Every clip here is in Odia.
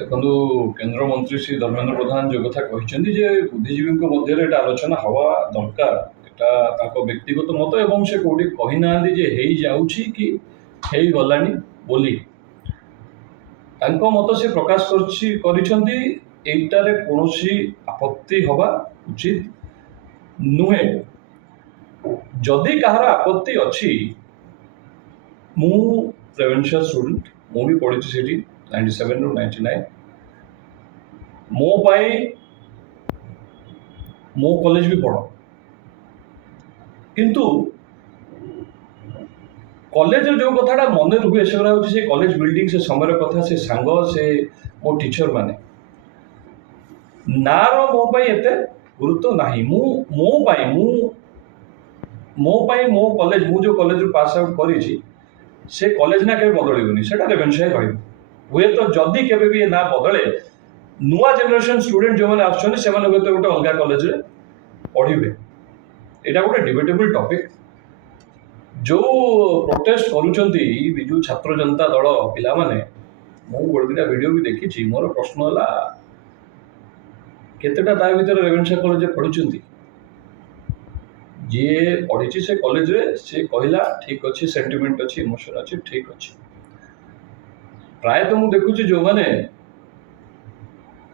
ଦେଖନ୍ତୁ କେନ୍ଦ୍ରମନ୍ତ୍ରୀ ଶ୍ରୀ ଧର୍ମେନ୍ଦ୍ର ପ୍ରଧାନ ଯେଉଁ କଥା କହିଛନ୍ତି ଯେ ବୁଦ୍ଧିଜୀବୀଙ୍କ ମଧ୍ୟରେ ଏଇଟା ଆଲୋଚନା ହେବା ଦରକାର। ଏଇଟା ତାଙ୍କ ବ୍ୟକ୍ତିଗତ ମତ ଏବଂ ସେ କେଉଁଠି କହିନାହାନ୍ତି ଯେ ହେଇଯାଉଛି କି ହେଇଗଲାଣି ବୋଲି। ତାଙ୍କ ମତ ସେ ପ୍ରକାଶ କରିଛନ୍ତି। ଏଇଟାରେ କୌଣସି ଆପତ୍ତି ହେବା ଉଚିତ ନୁହେଁ। ଯଦି କାହାର ଆପତ୍ତି ଅଛି, ମୁଁ ରେଭେନ୍ସା ଷ୍ଟୁଡେଣ୍ଟ, ମୁଁ ବି ପଢ଼ିଛି ସେଠି 97 ରୁ 99। ମୋ ପାଇଁ ମୋ କଲେଜ ବି ବଡ଼, କିନ୍ତୁ କଲେଜରେ ଯେଉଁ କଥାଟା ମନେ ରୁହେ ସେଗୁଡ଼ା ହେଉଛି ସେ କଲେଜ ବିଲ୍ଡିଂ, ସେ ସମୟର କଥା, ସେ ସାଙ୍ଗ, ସେ ମୋ ଟିଚର ମାନେ। ନାର ମୋ ପାଇଁ ଏତେ ଗୁରୁତ୍ୱ ନାହିଁ। ମୋ ପାଇଁ ମୋ କଲେଜ, ମୁଁ ଯେଉଁ କଲେଜରୁ ପାସ୍ ଆଉଟ୍ କରିଛି ସେ କଲେଜ ନା କେବେ ବଦଳିବନି, ସେଟା ରେଭେନ୍ସାରେ ରହିବ। ହୁଏତ ଯଦି କେବେ ବି ନା ବଦଳେ, ନୂଆ ଜେନେରେସନ ଷ୍ଟୁଡେଣ୍ଟ ଯେଉଁମାନେ ଆସୁଛନ୍ତି ସେମାନେ ହୁଏତ ଗୋଟେ ଅଲଗା କଲେଜରେ ପଢ଼ିବେ। ଏଇଟା ଗୋଟେ ଡିବେଟେବଲ ଟପିକ୍। ଯେଉଁ ପ୍ରୋଟେଷ୍ଟ କରୁଛନ୍ତି ବିଜୁ ଛାତ୍ର ଜନତା ଦଳ ପିଲାମାନେ, ମୁଁ ଗୋଟେ ଦୁଇଟା ଭିଡ଼ିଓ ବି ଦେଖିଛି। ମୋର ପ୍ରଶ୍ନ ହେଲା, କେତେଟା ତା ଭିତରେ ରେଭେନ୍ସା କଲେଜରେ ପଢ଼ିଛନ୍ତି? ଯିଏ ପଢ଼ିଛି ସେ କଲେଜରେ ସେ କହିଲା ଠିକ୍ ଅଛି, ସେଣ୍ଟିମେଣ୍ଟ ଅଛି, ଇମୋସନ୍ ଅଛି, ଠିକ୍ ଅଛି। ପ୍ରାୟତଃ ମୁଁ ଦେଖୁଛି ଯେଉଁମାନେ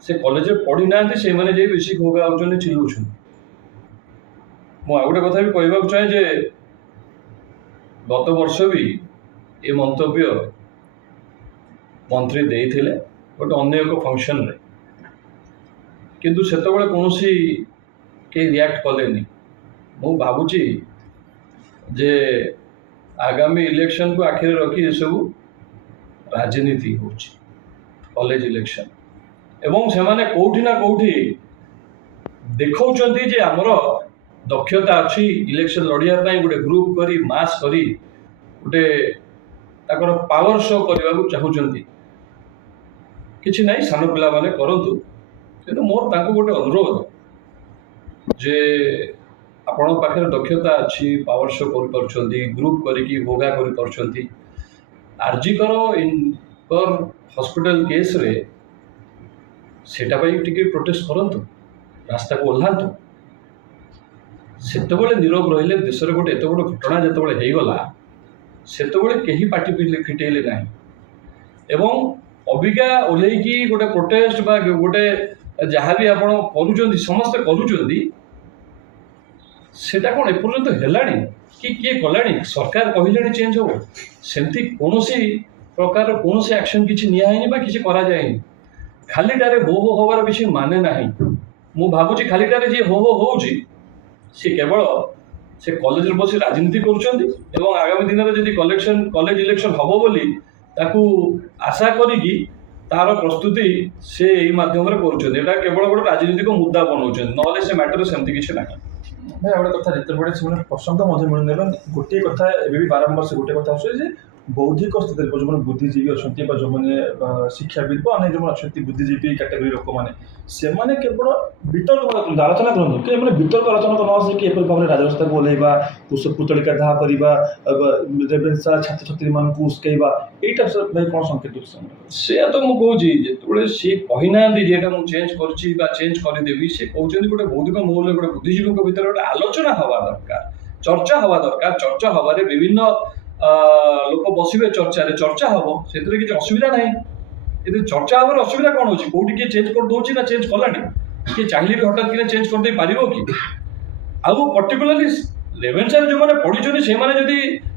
ସେ କଲେଜରେ ପଢ଼ି ନାହାନ୍ତି ସେଇମାନେ ଯାଇ ବେଶୀ ଘୋଗା ହେଉଛନ୍ତି, ଚିଲଉଛନ୍ତି। ମୁଁ ଆଉ ଗୋଟେ କଥା ବି କହିବାକୁ ଚାହେଁ ଯେ ଗତ ବର୍ଷ ବି ଏ ମନ୍ତବ୍ୟ ମନ୍ତ୍ରୀ ଦେଇଥିଲେ ଗୋଟେ ଅନ୍ୟ ଏକ ଫଙ୍କସନ୍ରେ, କିନ୍ତୁ ସେତେବେଳେ କୌଣସି କେହି ରିଆକ୍ଟ କଲେନି। ମୁଁ ଭାବୁଛି ଯେ ଆଗାମୀ ଇଲେକ୍ସନକୁ ଆଖିରେ ରଖି ଏସବୁ ରାଜନୀତି ହେଉଛି, କଲେଜ ଇଲେକ୍ସନ, ଏବଂ ସେମାନେ କେଉଁଠି ନା କେଉଁଠି ଦେଖାଉଛନ୍ତି ଯେ ଆମର ଦକ୍ଷତା ଅଛି ଇଲେକ୍ସନ ଲଢ଼ିବା ପାଇଁ। ଗୋଟେ ଗ୍ରୁପ କରି ମାସ୍ କରି ଗୋଟେ ତାଙ୍କର ପାୱାର ଶୋ କରିବାକୁ ଚାହୁଁଛନ୍ତି। କିଛି ନାହିଁ, ସାନ ପିଲାମାନେ କରନ୍ତୁ, କିନ୍ତୁ ମୋର ତାଙ୍କୁ ଗୋଟେ ଅନୁରୋଧ ଯେ ଆପଣଙ୍କ ପାଖରେ ଦକ୍ଷତା ଅଛି, ପାୱାର ଶୋ କରିପାରୁଛନ୍ତି, ଗ୍ରୁପ କରିକି ଭୋଗା କରିପାରୁଛନ୍ତି। ଆର୍ଜିକର ହସ୍ପିଟାଲ କେସ୍ରେ ସେଟା ପାଇଁ ଟିକେ ପ୍ରୋଟେଷ୍ଟ କରନ୍ତୁ, ରାସ୍ତାକୁ ଓହ୍ଲାନ୍ତୁ। ସେତେବେଳେ ନୀରବ ରହିଲେ, ଦେଶରେ ଗୋଟେ ଏତେ ବଡ଼ ଘଟଣା ଯେତେବେଳେ ହେଇଗଲା ସେତେବେଳେ କେହି ପାଟି ଫିଟେଇଲେ ନାହିଁ। ଏବଂ ଅବିକା ଓହ୍ଲେଇକି ଗୋଟେ ପ୍ରୋଟେଷ୍ଟ ବା ଗୋଟେ ଯାହା ବି ଆପଣ କରୁଛନ୍ତି, ସମସ୍ତେ କରୁଛନ୍ତି, ସେଟା କ'ଣ ଏପର୍ଯ୍ୟନ୍ତ ହେଲାଣି କି କିଏ କଲାଣି? ସରକାର କହିଲେଣି ଚେଞ୍ଜ ହେବ, ସେମିତି କୌଣସି ପ୍ରକାର କୌଣସି ଆକ୍ସନ୍ କିଛି ନିଆହେଇନି ବା କିଛି କରାଯାଏନି। ଖାଲିଟାରେ ହୋ ହୋ ହେବାର କିଛି ମାନେ ନାହିଁ। ମୁଁ ଭାବୁଛି ଖାଲିଟାରେ ଯିଏ ହୋ ହୋ ହେଉଛି ସେ କେବଳ ସେ କଲେଜରେ ବସି ରାଜନୀତି କରୁଛନ୍ତି ଏବଂ ଆଗାମୀ ଦିନରେ ଯଦି କଲେଜ ଇଲେକ୍ସନ ହେବ ବୋଲି ତାକୁ ଆଶା କରିକି ତାର ପ୍ରସ୍ତୁତି ସେ ଏଇ ମାଧ୍ୟମରେ କରୁଛନ୍ତି। ଏଇଟା କେବଳ ଗୋଟେ ରାଜନୈତିକ ମୁଦ୍ଦା ବନାଉଛନ୍ତି, ନହେଲେ ସେ ମ୍ୟାଟରରେ ସେମିତି କିଛି ନାହିଁ। ଭାଇ ଆଉ ଗୋଟେ କଥା, ଯେତେବେଳେ ସେମାନେ ପ୍ରଶଂସା ମଧ୍ୟ ମିଳୁନି, ଏବଂ ଗୋଟିଏ କଥା ଏବେ ବି ବାରମ୍ବାର ସେ ଗୋଟେ କଥା ଆସୁଛି ଯେ ବୌଦ୍ଧିକ ସ୍ଥିତିରେ ଯେଉଁମାନେ ବୁଦ୍ଧିଜୀବୀ ଅଛନ୍ତି ବା ଯେଉଁମାନେ ଶିକ୍ଷାବିତ୍ ବା ଅନେକ ଯେଉଁମାନେ ଅଛନ୍ତି ବୁଦ୍ଧିଜୀବୀ କାଟେଗୋରୀ ଲୋକମାନେ, ସେମାନେ କେବଳ ବିତର୍କ ଆଲୋଚନା କରନ୍ତୁ, କି ଏମାନେ ବିତର୍କ ଆଲୋଚନା ନ ଆସିକି ଏପରି ଭାବରେ ରାଜରାସ୍ତାକୁ ଓହ୍ଲାଇବା, ପୁତଳିକା ଦାହ କରିବା, ରେଭେନ୍ସା ଛାତ୍ରଛାତ୍ରୀମାନଙ୍କୁ ଉସ୍କେଇବା, ଏଇଟା ଭାଇ କ'ଣ ସଂକେତ ଦଉଛି? ସେୟା ତ ମୁଁ କହୁଛି, ଯେତେବେଳେ ସିଏ କହିନାହାନ୍ତି ଯେ ଏଇଟା ମୁଁ ଚେଞ୍ଜ କରିଛି ବା ଚେଞ୍ଜ କରିଦେବି, ସେ କହୁଛନ୍ତି ଗୋଟେ ବୌଦ୍ଧିକ ମହଲରେ ଗୋଟେ ବୁଦ୍ଧିଜୀବୀଙ୍କ ଭିତରେ ଗୋଟେ ଆଲୋଚନା ହେବା ଦରକାର, ଚର୍ଚ୍ଚା ହେବା ଦରକାର। ଚର୍ଚ୍ଚା ହେବାରେ ବିଭିନ୍ନ ଲୋକ ବସିବେ, ଚର୍ଚ୍ଚା ହେବ, ସେଥିରେ କିଛି ଅସୁବିଧା ନାହିଁ। କିନ୍ତୁ ଚର୍ଚ୍ଚା ହେବାର ଅସୁବିଧା କ'ଣ ହେଉଛି? କୋଉଠି କିଏ ଚେଞ୍ଜ କରିଦେଉଛି ନା ଚେଞ୍ଜ କଲାଣି? କିଏ ଚାହିଁଲେ ବି ହଠାତ୍ କିନା ଚେଞ୍ଜ କରିଦେଇ ପାରିବ କି? ଆଉ ପର୍ଟିକୁଲାରଲି ରେଭେନ୍ସାରେ ଯେଉଁମାନେ ପଢ଼ିଛନ୍ତି ସେମାନେ ଯଦି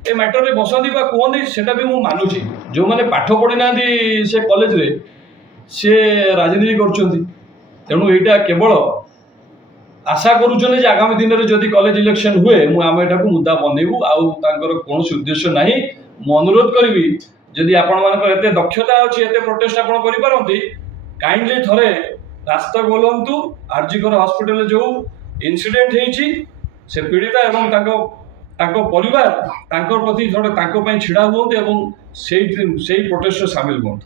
ଏ ମ୍ୟାଟରରେ ବସନ୍ତି ବା କୁହନ୍ତି, ସେଟା ବି ମୁଁ ମାନୁଛି। ଯେଉଁମାନେ ପାଠ ପଢ଼ିନାହାନ୍ତି ସେ କଲେଜରେ ସେ ରାଜନୀତି କରୁଛନ୍ତି। ତେଣୁ ଏଇଟା କେବଳ ଆଶା କରୁଛନ୍ତି ଯେ ଆଗାମୀ ଦିନରେ ଯଦି କଲେଜ ଇଲେକ୍ସନ ହୁଏ ଆମେ ଏଟାକୁ ମୁଦ୍ଦା ବନେଇବୁ, ଆଉ ତାଙ୍କର କୌଣସି ଉଦ୍ଦେଶ୍ୟ ନାହିଁ। ମୁଁ ଅନୁରୋଧ କରିବି, ଯଦି ଆପଣମାନଙ୍କର ଏତେ ଦକ୍ଷତା ଅଛି, ଏତେ ପ୍ରୋଟେଷ୍ଟ ଆପଣ କରିପାରନ୍ତି, କାଇଣ୍ଡଲି ଥରେ ରାସ୍ତାକୁ ଓହ୍ଲାନ୍ତୁ। ଆର୍ଜିକର ହସ୍ପିଟାଲରେ ଯେଉଁ ଇନସିଡେଣ୍ଟ ହେଇଛି, ସେ ପୀଡ଼ିତା ଏବଂ ତାଙ୍କ ପରିବାର ତାଙ୍କ ପ୍ରତି ଥରେ ତାଙ୍କ ପାଇଁ ଛିଡ଼ା ହୁଅନ୍ତୁ ଏବଂ ସେଇ ପ୍ରୋଟେଷ୍ଟରେ ସାମିଲ ହୁଅନ୍ତୁ।